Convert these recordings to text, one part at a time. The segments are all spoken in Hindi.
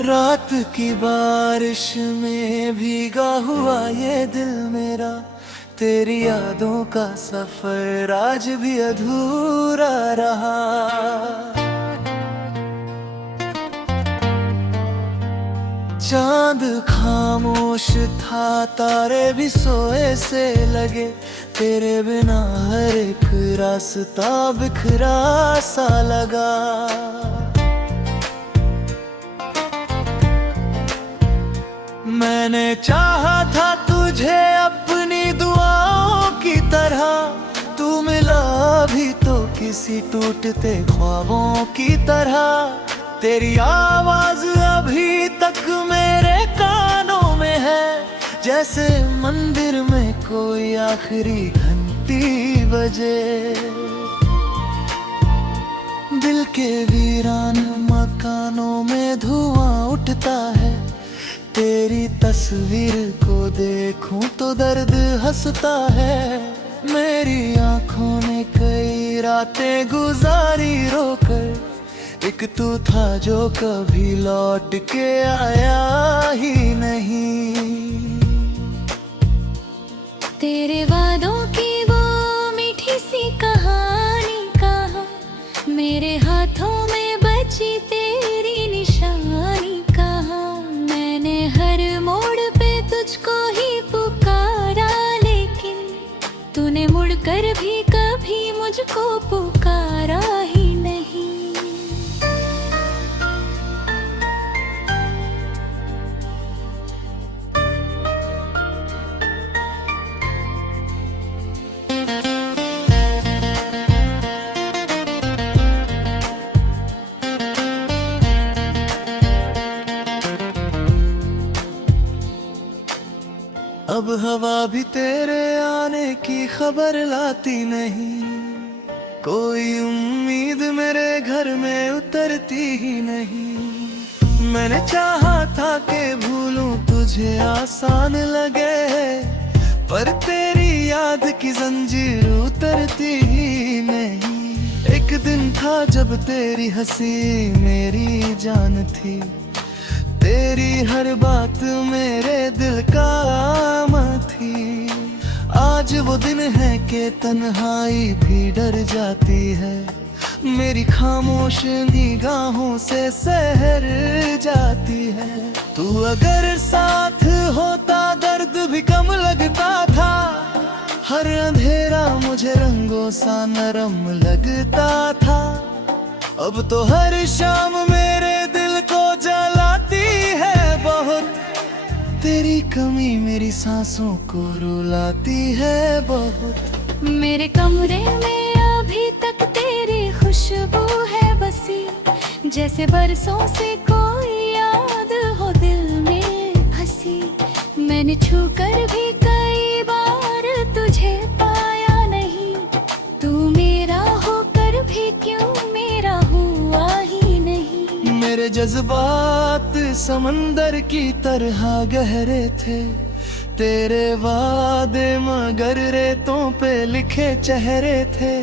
रात की बारिश में भीगा हुआ ये दिल मेरा, तेरी यादों का सफर आज भी अधूरा रहा। चांद खामोश था, तारे भी सोए से लगे, तेरे बिना हर एक रास्ता बिखरा सा लगा। मैंने चाहा था तुझे अपनी दुआओं की तरह, तू मिला भी तो किसी टूटते ख्वाबों की तरह। तेरी आवाज अभी तक मेरे कानों में है, जैसे मंदिर में कोई आखिरी घंटी बजे। दिल के वीरान मकानों में धुआं उठता है, तेरी तस्वीर को देखूं तो दर्द हंसता है। मेरी आंखों ने कई रातें गुजारी रोकर, एक तू था जो कभी लौट के आया ही नहीं। तेरे वादों की वो मीठी सी कहानी कहाँ, मेरे हाथों में बची तेरी निशानी कहाँ। मैंने हर मोड़ पे तुझको ही पुकारा, लेकिन तूने मुड़कर भी कभी मुझको पुकारा ही नहीं। अब हवा भी तेरे आने की खबर लाती नहीं, कोई उम्मीद मेरे घर में उतरती ही नहीं। मैंने चाहा था कि भूलूं तुझे आसान लगे, पर तेरी याद की जंजीर उतरती ही नहीं। एक दिन था जब तेरी हंसी मेरी जान थी, तेरी हर बात मेरे दिल का आम थी। आज वो दिन है कि तन्हाई भी डर जाती है, मेरी खामोश निगाहों से सहर जाती है। तू अगर साथ होता दर्द भी कम लगता था, हर अंधेरा मुझे रंगों सा नरम लगता था। अब तो हर शाम मेरे दिल को जलाती है बहुत, तेरी कमी मेरी सांसों को रुलाती है बहुत। मेरे कमरे में अभी तक तेरी खुशबू है बसी, जैसे बरसों से कोई याद हो दिल में फंसी। मैंने छूकर भी कई बार तुझे पाया नहीं, तू मेरा होकर भी क्यों मेरा हुआ ही नहीं। मेरे जज्बात समंदर की तरह गहरे थे, तेरे वादे मगर रेतों पे लिखे चेहरे थे।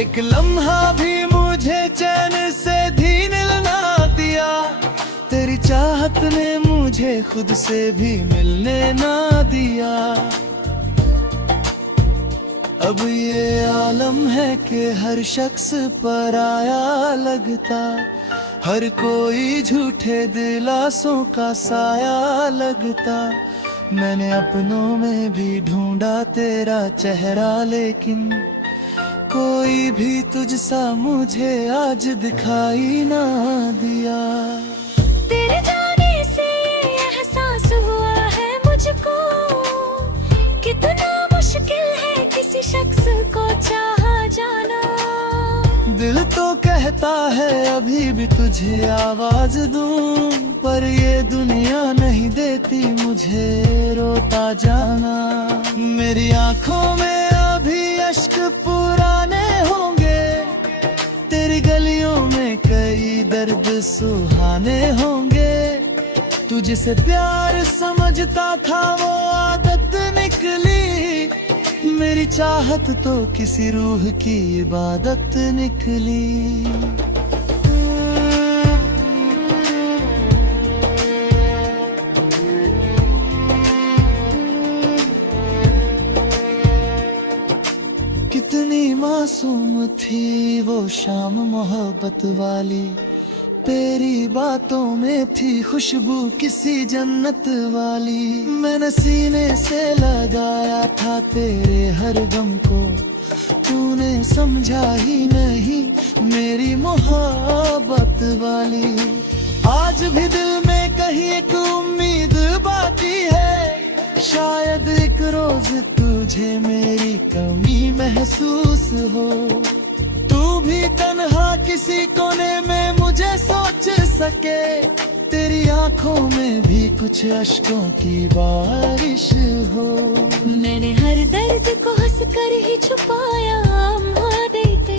एक लम्हा भी मुझे चैन से धीन ना दिया, तेरी चाहत ने मुझे खुद से भी मिलने ना दिया। अब ये आलम है कि हर शख्स पराया लगता, हर कोई झूठे दिलासों का साया लगता। मैंने अपनों में भी ढूंढा तेरा चेहरा, लेकिन कोई भी तुझसा मुझे आज दिखाई ना दिया। तेरे जाने से एहसास हुआ है मुझको, कितना मुश्किल है किसी शख्स को चाहा जाना। दिल तो कहता है अभी भी तुझे आवाज दूं, पर ये दुनिया नहीं देती मुझे रोता जाना। मेरी आंखों में अभी अश्क पुराने होंगे, तेरी गलियों में कई दर्द सुहाने होंगे। तू जिसे प्यार समझता था वो आदत निकली, मेरी चाहत तो किसी रूह की इबादत निकली। मासूम थी वो शाम मोहब्बत वाली, तेरी बातों में थी खुशबू किसी जन्नत वाली। मैंने सीने से लगाया था तेरे हर गम को, तूने समझा ही नहीं मेरी मोहब्बत वाली। आज भी दिल में कहीं एक उम्मीद बाकी है, शायद एक रोज तुझे मेरी कमी महसूस हो। तू भी तन्हा किसी कोने में मुझे सोच सके, तेरी आंखों में भी कुछ अश्कों की बारिश हो। मैंने हर दर्द को हंसकर ही छुपाया देते,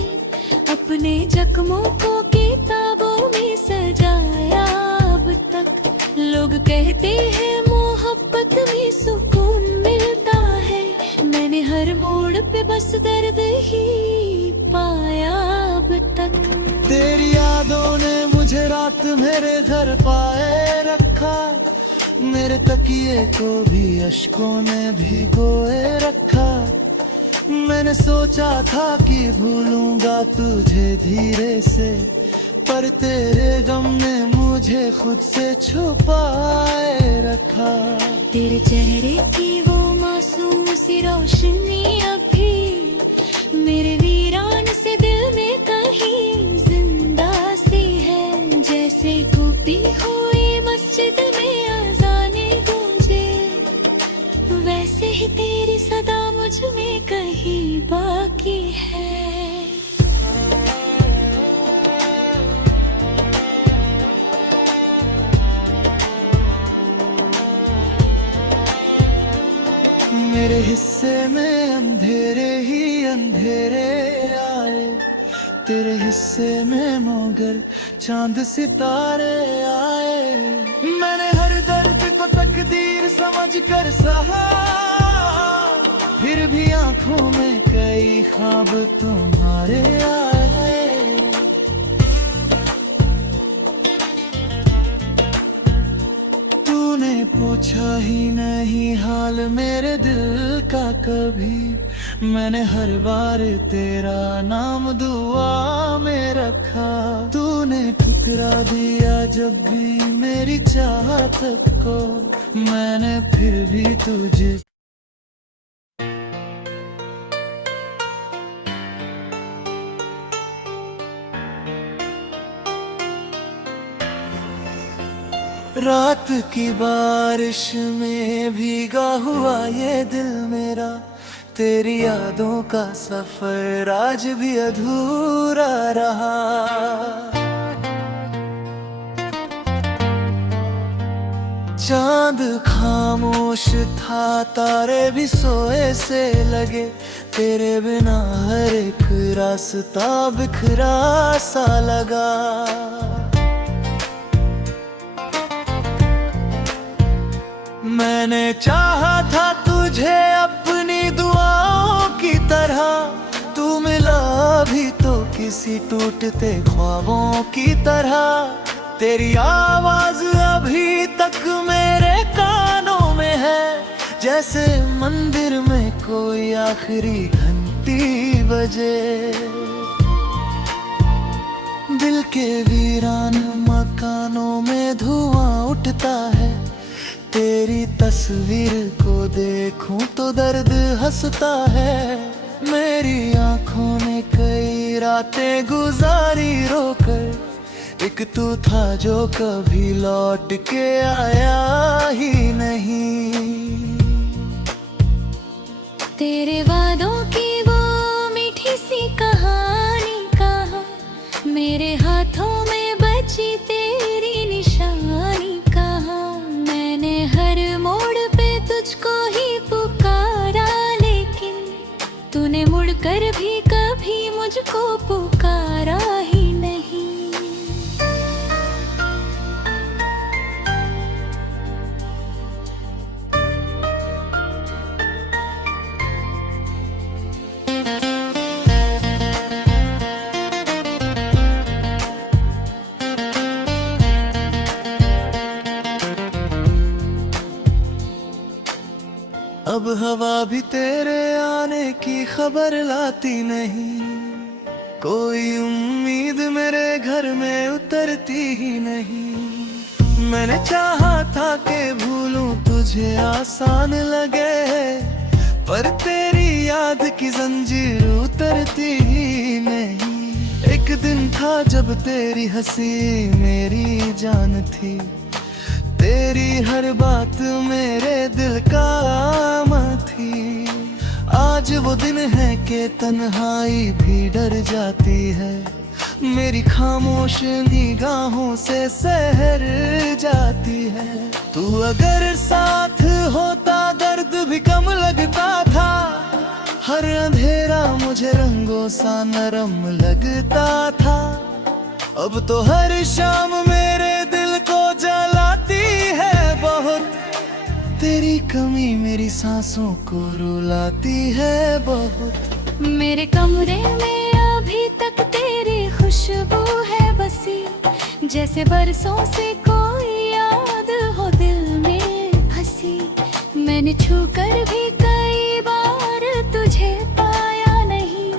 अपने जख्मों को किताबों में सजाया। अब तक लोग कहते हैं मोहब्बत में सुकून मिलता है, मैंने हर मोड़ पे बस दर्द ही पाया अब तक। तेरी यादों ने मुझे रात मेरे घर पाए रखा, मेरे तकिए को भी अश्कों ने भिगोए रखा। मैंने सोचा था कि भूलूंगा तुझे धीरे से, पर तेरे गम ने मुझे खुद से छुपाए रखा। तेरे चेहरे की वो मासूम सी रोशनी अभी मेरे वीरान से दिल में कहीं जिंदा सी है। जैसे डूबी हुई मस्जिद में अज़ाने गूंजे, वैसे ही तेरी सदा मुझ में कहीं बाकी है। मेरे हिस्से में अंधेरे ही अंधेरे आए, तेरे हिस्से में मगर चांद सितारे आए। मैंने हर दर्द को तकदीर समझ कर सहा, फिर भी आंखों में कई ख्वाब तुम्हारे आए। तूने पूछा ही नहीं हाल मेरे दिल का कभी, मैंने हर बार तेरा नाम दुआ में रखा। तूने ठुकरा दिया जब भी मेरी चाहत को, मैंने फिर भी तुझे रात की बारिश में भीगा हुआ ये दिल मेरा, तेरी यादों का सफर आज भी अधूरा रहा। चांद खामोश था, तारे भी सोए से लगे, तेरे बिना हर एक रास्ता बिखरा सा लगा। मैंने चाहा था तुझे अपनी दुआओं की तरह, तू मिला भी तो किसी टूटते ख्वाबों की तरह। तेरी आवाज अभी तक मेरे कानों में है, जैसे मंदिर में कोई आखिरी घंटी बजे। दिल के वीरान मकानों में धुआं उठता है, तेरी तस्वीर को देखूं तो दर्द हंसता है। मेरी आंखों ने कई रातें गुजारी रोकर, एक तू था जो कभी लौट के आया ही नहीं। तेरे वादों की वो मीठी सी कहानी कहाँ, मेरे हाथों में बची तेरी निशानी कहाँ। मैंने हर मोड़ पे तुझको ही पुकारा, लेकिन तूने मुड़कर भी कभी मुझको पुकारा ही नहीं। अब हवा भी तेरे आने की खबर लाती नहीं, कोई उम्मीद मेरे घर में उतरती ही नहीं। मैंने चाहा था कि भूलूं तुझे आसान लगे, पर तेरी याद की जंजीर उतरती ही नहीं। एक दिन था जब तेरी हंसी मेरी जान थी, तेरी हर बात मेरे दिल का आम थी। आज वो दिन है कि तन्हाई भी डर जाती है, मेरी खामोश निगाहों से सहर जाती है। तू अगर साथ होता दर्द भी कम लगता था, हर अंधेरा मुझे रंगों सा नरम लगता था। अब तो हर शाम मेरे दिल को जलाती है बहुत, तेरी कमी मेरी सांसों को रुलाती है बहुत। मेरे कमरे में अभी तक तेरी खुशबू है बसी, जैसे बरसों से कोई याद हो दिल में फंसी। मैंने छू कर भी कई बार तुझे पाया नहीं,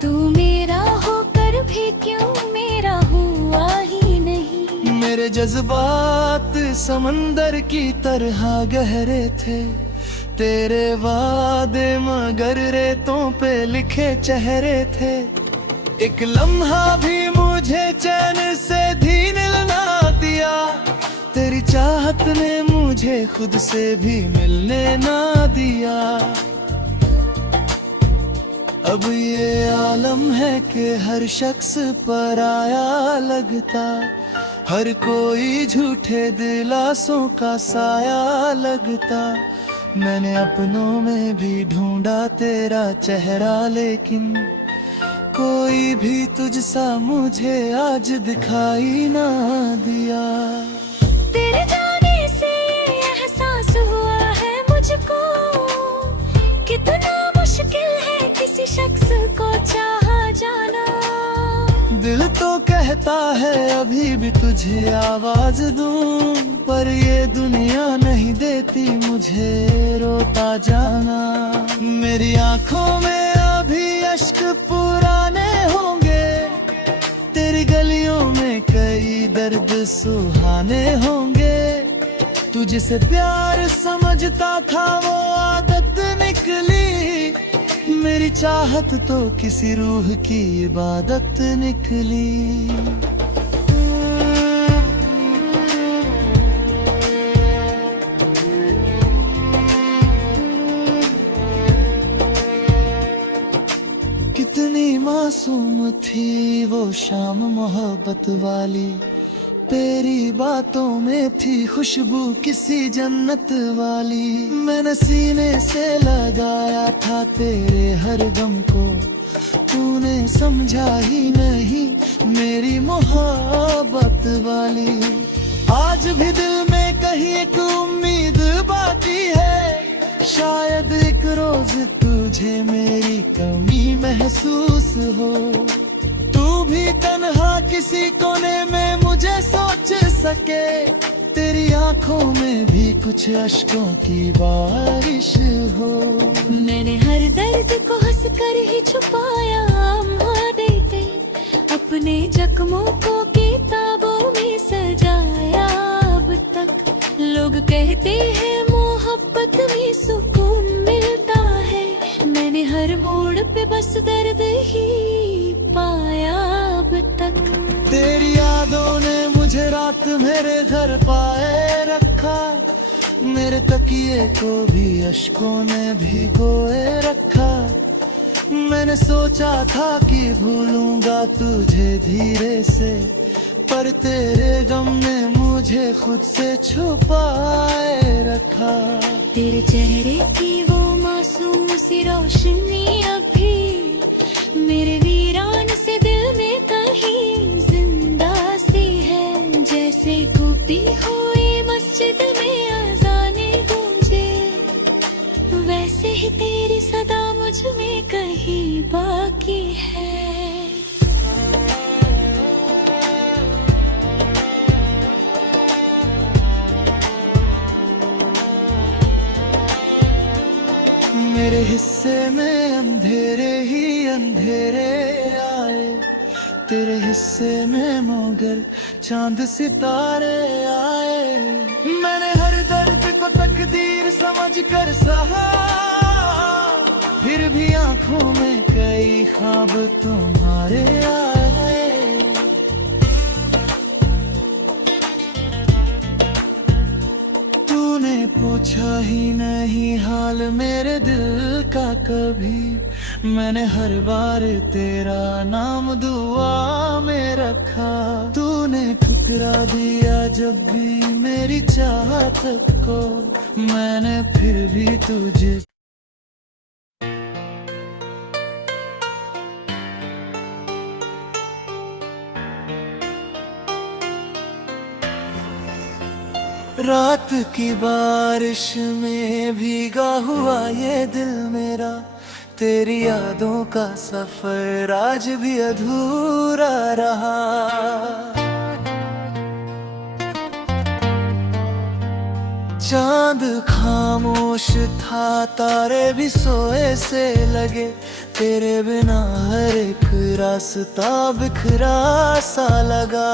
तू मेरा होकर भी क्यों मेरा हुआ ही नहीं। मेरे जज्बात समंदर की तरह गहरे थे, तेरे वादे मगर रेतों पे लिखे चेहरे थे। एक लम्हा भी मुझे चैन से धीन ना दिया, तेरी चाहत ने मुझे खुद से भी मिलने ना दिया। अब ये आलम है कि हर शख्स पराया लगता, हर कोई झूठे दिलासों का साया लगता। मैंने अपनों में भी ढूंढा तेरा चेहरा, लेकिन कोई भी तुझसा मुझे आज दिखाई ना दिया। तेरे जाने से एहसास हुआ है मुझको, कितना मुश्किल है किसी शख्स को चाहा जाना। दिल तो कहता है अभी भी तुझे आवाज दूं, पर ये दुनिया नहीं देती मुझे रोता जाना। मेरी आंखों में अभी अश्क पुराने होंगे, तेरी गलियों में कई दर्द सुहाने होंगे। तू जिसे प्यार समझता था वो आदत निकली, मेरी चाहत तो किसी रूह की इबादत निकली। कितनी मासूम थी वो शाम मोहब्बत वाली, तेरी बातों में थी खुशबू किसी जन्नत वाली। मैंने सीने से लगाया था तेरे हर गम को, तूने समझा ही नहीं मेरी मोहब्बत वाली। आज भी दिल में कहीं एक उम्मीद बाकी है, शायद एक रोज तुझे मेरी कमी महसूस हो। तू भी तन्हा किसी कोने में मुझे सोच सके, तेरी आंखों में भी कुछ अश्कों की बारिश हो। मैंने हर दर्द को हंसकर ही छुपाया देते, अपने जख्मों को किताबों में सजाया अब तक। लोग कहते हैं मोहब्बत में सुकून मिलता है, मैंने हर मोड़ पे बस दर्द ही पाया अब तक। तेरी यादों ने मुझे रात मेरे घर पाए रखा, मेरे तकिए को भी अश्कों ने भिगोए रखा। मैंने सोचा था कि भूलूंगा तुझे धीरे से, पर तेरे गम ने मुझे खुद से छुपाए रखा। तेरे चेहरे की वो मासूम सी रोशनी अभी मेरे वीरान से दिल में कहीं जिंदा सी है। जैसे गूंजती हुई मस्जिद में अज़ाने गूंजे, वैसे ही तेरी सदा मुझ में कहीं बाकी है। मेरे हिस्से में अंधेरे ही अंधेरे आए, तेरे हिस्से में मगर चांद सितारे आए। मैंने हर दर्द को तकदीर समझ कर सहा, फिर भी आंखों में कई ख्वाब तुम्हारे आए। तूने पूछा ही नहीं हाल मेरे दिल का कभी, मैंने हर बार तेरा नाम दुआ में रखा। तूने ठुकरा दिया जब भी मेरी चाहत को, मैंने फिर भी तुझे रात की बारिश में भीगा हुआ ये दिल मेरा, तेरी यादों का सफर आज भी अधूरा रहा। चांद खामोश था, तारे भी सोए से लगे, तेरे बिना हर एक रास्ता बिखरा सा लगा।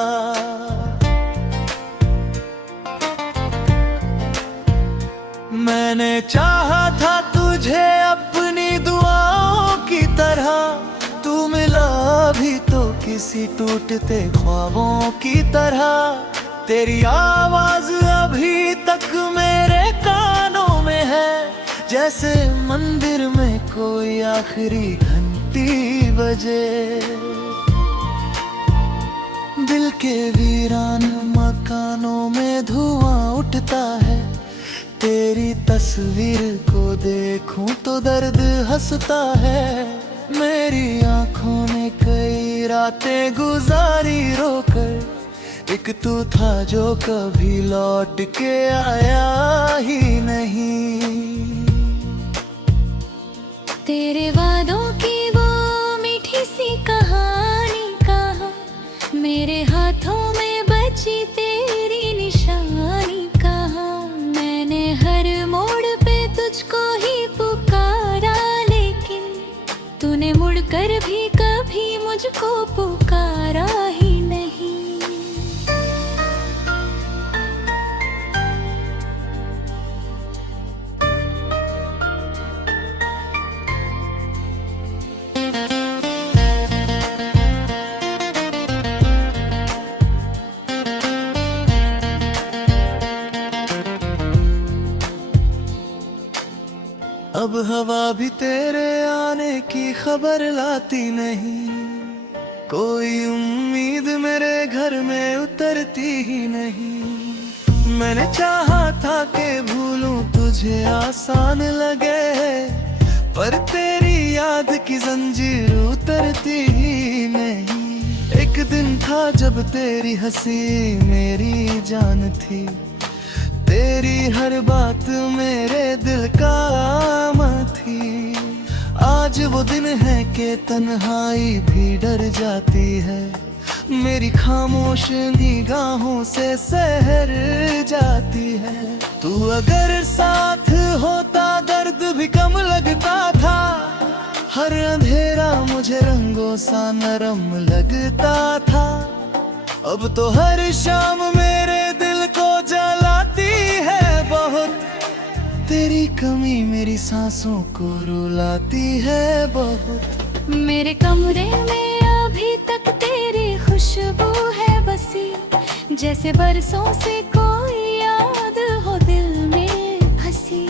मैंने चाहा था तुझे अपनी दुआओं की तरह, तू मिला भी तो किसी टूटते ख्वाबों की तरह। तेरी आवाज अभी तक मेरे कानों में है, जैसे मंदिर में कोई आखिरी घंटी बजे। दिल के वीरान मकानों में धुआं उठता है, तेरी तस्वीर को देखूं तो दर्द हंसता है। मेरी आंखों ने कई रातें गुजारी रोकर, एक तू था जो कभी लौट के आया ही नहीं। तेरे वादों की वो मीठी सी कहानी कहाँ, मेरे हाथों में बची तेरी निशानी कहाँ। मैंने हर मोड़ पे तुझको ही पुकारा, लेकिन तूने मुड़कर भी कभी मुझको पुकारा ही नहीं। अब हवा भी तेरे आने की खबर लाती नहीं, कोई उम्मीद मेरे घर में उतरती ही नहीं। मैंने चाहा था कि भूलूं तुझे आसान लगे, पर तेरी याद की जंजीर उतरती ही नहीं। एक दिन था जब तेरी हंसी मेरी जान थी, तेरी हर बात मेरे दिल का आम थी। आज वो दिन है कि तन्हाई भी डर जाती है, मेरी खामोश निगाहों से सहर जाती है। तू अगर साथ होता दर्द भी कम लगता था, हर अंधेरा मुझे रंगों सा नरम लगता था। अब तो हर शाम मेरे दिल को जलाती है बहुत, तेरी कमी मेरी सांसों को रुलाती है बहुत। मेरे कमरे में अभी तक तेरी खुशबू है बसी, जैसे बरसों से कोई याद हो दिल में फंसी।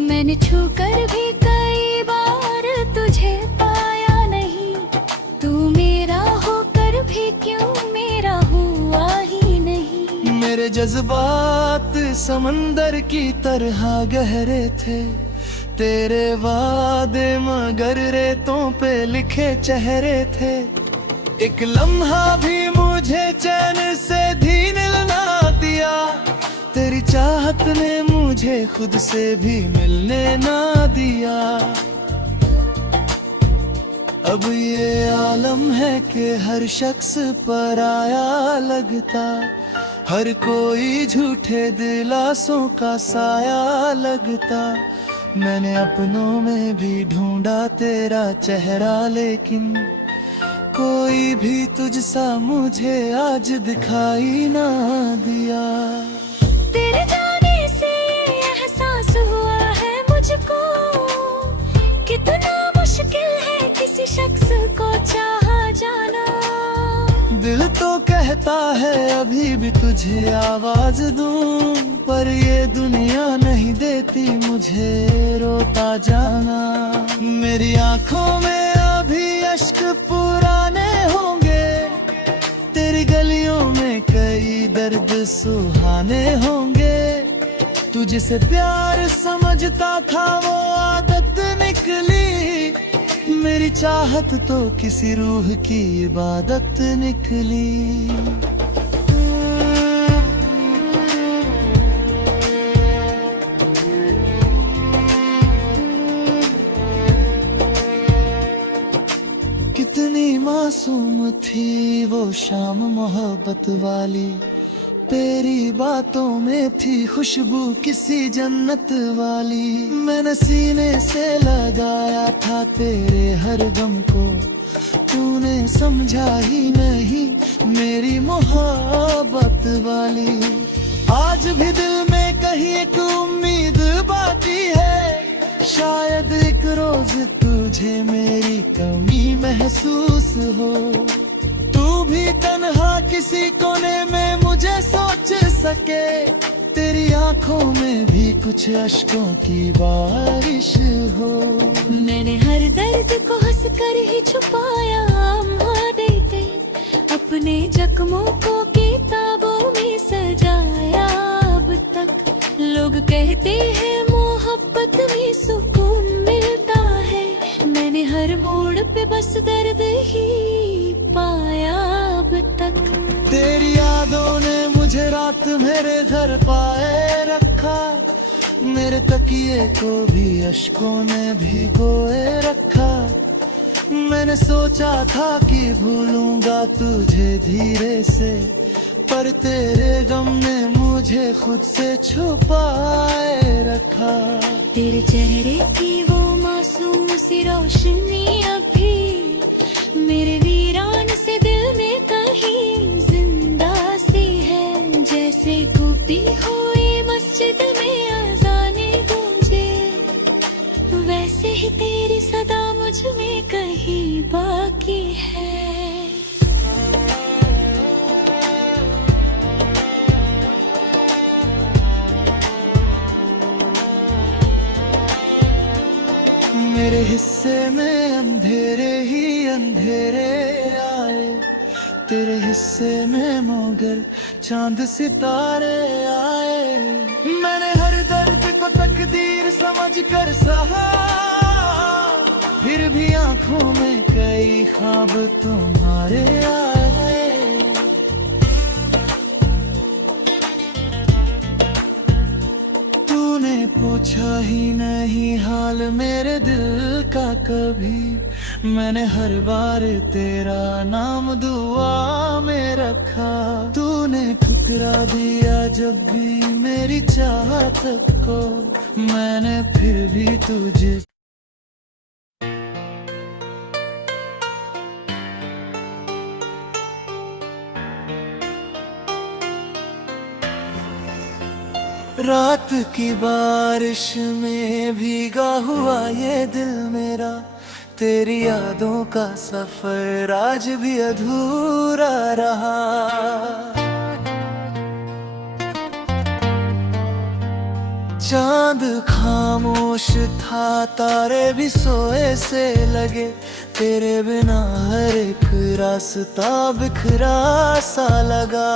मैंने छू कर भी कई बार तुझे पाया नहीं, तू मेरा होकर भी क्यों मेरा हुआ ही नहीं। मेरे जज्बात समंदर की तरह गहरे थे, तेरे वादे मगर रेतों पे लिखे चेहरे थे। एक लम्हा भी मुझे चैन से धीन ना दिया, तेरी चाहत ने मुझे खुद से भी मिलने ना दिया। अब ये आलम है कि हर शख्स पराया लगता, हर कोई झूठे दिलासों का साया लगता। मैंने अपनों में भी ढूंढा तेरा चेहरा, लेकिन कोई भी तुझसा मुझे आज दिखाई ना दिया। तेरे जाने से एहसास हुआ है मुझको, कितना मुश्किल है किसी शख्स को चाहा जाना। दिल तो कहता है अभी भी तुझे आवाज दूं, पर ये दुनिया नहीं देती मुझे रोता जाना। मेरी आंखों में अभी अश्क पुराने होंगे, तेरी गलियों में कई दर्द सुहाने होंगे। तू जिसे प्यार समझता था वो आदत निकली, मेरी चाहत तो किसी रूह की इबादत निकली। कितनी मासूम थी वो शाम मोहब्बत वाली, तेरी बातों में थी खुशबू किसी जन्नत वाली। मैंने सीने से लगाया था तेरे हर गम को, तूने समझा ही नहीं मेरी मोहब्बत वाली। आज भी दिल में कहीं एक उम्मीद बाकी है, शायद एक रोज तुझे मेरी कमी महसूस हो। तू भी तन्हा किसी कोने में मुझे सोच सके, तेरी आंखों में भी कुछ अश्कों की बारिश हो। मैंने हर दर्द को हंसकर ही छुपाया, दे गई अपने जख्मों को किताबों में सजाया। अब तक लोग कहते हैं मोहब्बत में सुकून मिलता है, मैंने हर मोड़ पे बस दर्द ही पाया अब तक। तेरी यादों ने मुझे रात मेरे घर पाए रखा, मेरे तकिए को भी अश्कों ने भिगोए रखा। मैंने सोचा था कि भूलूंगा तुझे धीरे से, पर तेरे गम ने मुझे खुद से छुपाए रखा। तेरे चेहरे की वो मासूम सी रोशनी अभी मेरे वीरान से दिल में कहीं जिंदा सी है। जैसे गूंजती हुई मस्जिद में अज़ाने गूंजे, वैसे ही तेरी सदा मुझ में कहीं बाकी है। मेरे हिस्से में अंधेरे ही अंधेरे आए, तेरे हिस्से में मगर चांद सितारे आए। मैंने हर दर्द को तकदीर समझ कर सहा, फिर भी आंखों में कई ख्वाब तुम्हारे आए। तूने पूछा ही नहीं हाल मेरे दिल का कभी, मैंने हर बार तेरा नाम दुआ में रखा। तूने ठुकरा दिया जब भी मेरी चाहत को, मैंने फिर भी तुझे रात की बारिश में भीगा हुआ ये दिल मेरा, तेरी यादों का सफर आज भी अधूरा रहा। चांद खामोश था, तारे भी सोए से लगे, तेरे बिना हर एक रास्ता बिखरा सा लगा।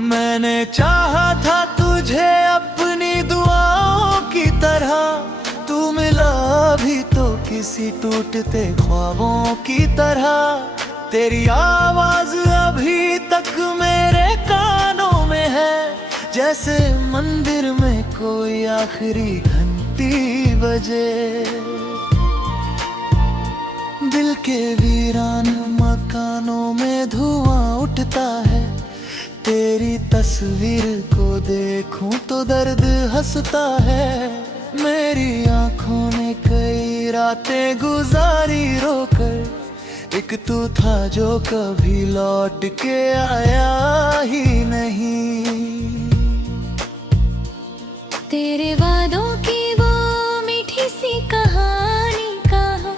मैंने चाहा था तुझे अपनी दुआओं की तरह, तू मिला भी तो किसी टूटते ख्वाबों की तरह। तेरी आवाज अभी तक मेरे कानों में है, जैसे मंदिर में कोई आखिरी घंटी बजे। दिल के वीरान मकानों में धुआं उठता है, तेरी तस्वीर को देखूं तो दर्द हंसता है। मेरी आंखों ने कई रातें गुजारी रोकर, एक तू था जो कभी लौट के आया ही नहीं। तेरे वादों की वो मीठी सी कहानी कहाँ,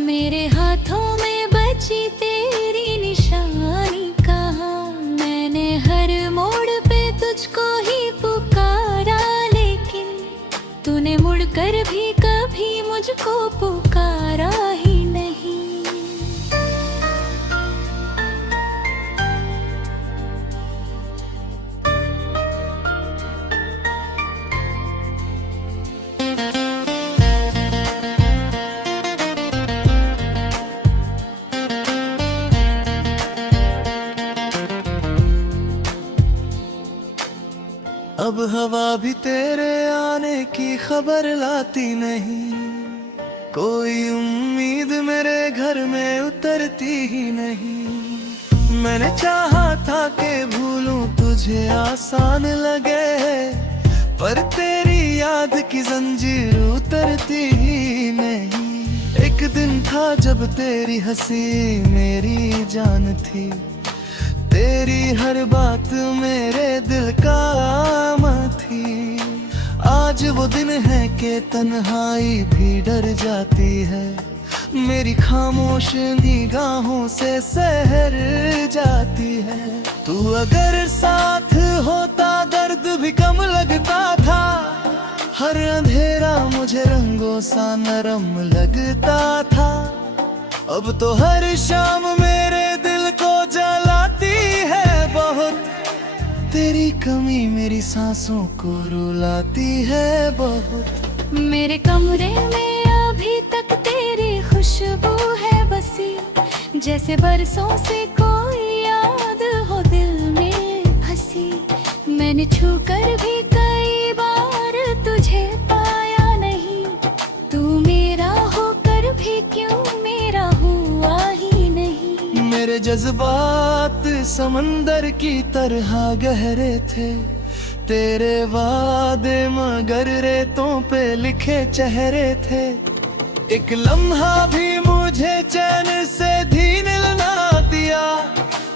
मेरे हाथों में बची तेरी निशानी कहाँ। मैंने हर मोड़ पे तुझको ही पुकारा, लेकिन तूने मुड़कर भी कभी मुझको पुकारा ही नहीं। अब हवा भी तेरे आने की खबर लाती नहीं, कोई उम्मीद मेरे घर में उतरती ही नहीं। मैंने चाहा था कि भूलूं तुझे आसान लगे, पर तेरी याद की जंजीर उतरती ही नहीं। एक दिन था जब तेरी हंसी मेरी जान थी, तेरी हर बात मेरे दिल का आम थी। आज वो दिन है कि तन्हाई भी डर जाती है, मेरी खामोश निगाहों से सहर जाती है। तू अगर साथ होता दर्द भी कम लगता था, हर अंधेरा मुझे रंगों सा नरम लगता था। अब तो हर शाम मेरे दिल को जलाती है बहुत, तेरी कमी मेरी सांसों को रुलाती है बहुत। मेरे कमरे में अभी तक तेरी खुशबू है बसी, जैसे बरसों से कोई याद हो दिल में फंसी। मैंने छू कर भी कई बार तुझे पाया नहीं, तू मेरा होकर भी क्यों मेरा हुआ ही नहीं। मेरे जज्बात समंदर की तरह गहरे थे, तेरे वादे मगर रेतों पे लिखे चेहरे थे। एक लम्हा भी मुझे चैन से धीरे ना दिया,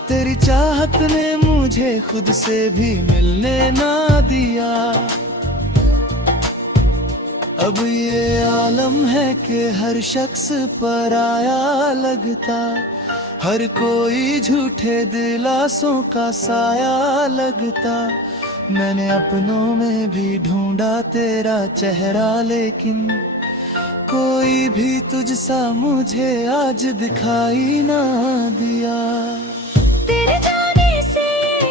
तेरी चाहत ने मुझे खुद से भी मिलने ना दिया। अब ये आलम है कि हर शख्स पराया लगता, हर कोई झूठे दिलासों का साया लगता। मैंने अपनों में भी ढूंढा तेरा चेहरा, लेकिन कोई भी तुझसा मुझे आज दिखाई ना दिया। तेरे जाने से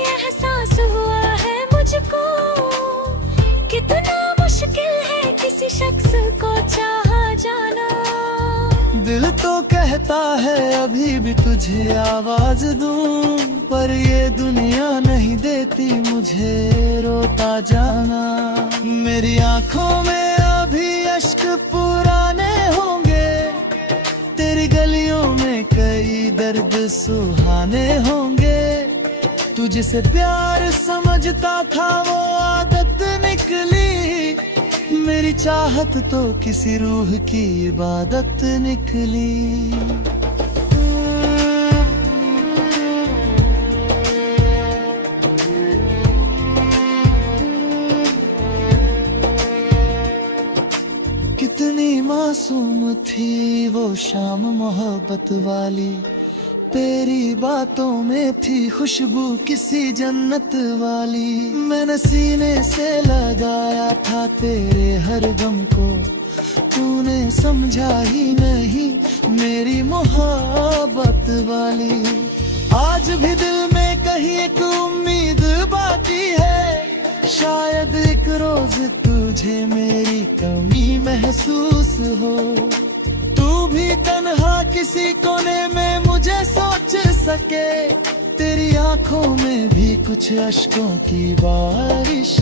एहसास हुआ है मुझको, कितना मुश्किल है किसी शख्स को चाहा जाना। दिल तो कहता है अभी भी तुझे आवाज दूं, पर ये दुनिया नहीं देती मुझे रोता जाना। मेरी आंखों में अभी अश्क पुराने होंगे, तेरी गलियों में कई दर्द सुहाने होंगे। तू जिसे प्यार समझता था वो आदत निकली, मेरी चाहत तो किसी रूह की इबादत निकली। कितनी मासूम थी वो शाम मोहब्बत वाली, तेरी बातों में थी खुशबू किसी जन्नत वाली। मैंने सीने से लगाया था तेरे हर गम को, तूने समझा ही नहीं मेरी मोहब्बत वाली। आज भी दिल में कहीं एक उम्मीद बाकी है, शायद एक रोज तुझे मेरी कमी महसूस हो। तू भी तन्हा किसी कोने में मुझे सोच सके, तेरी आंखों में भी कुछ अश्कों की बारिश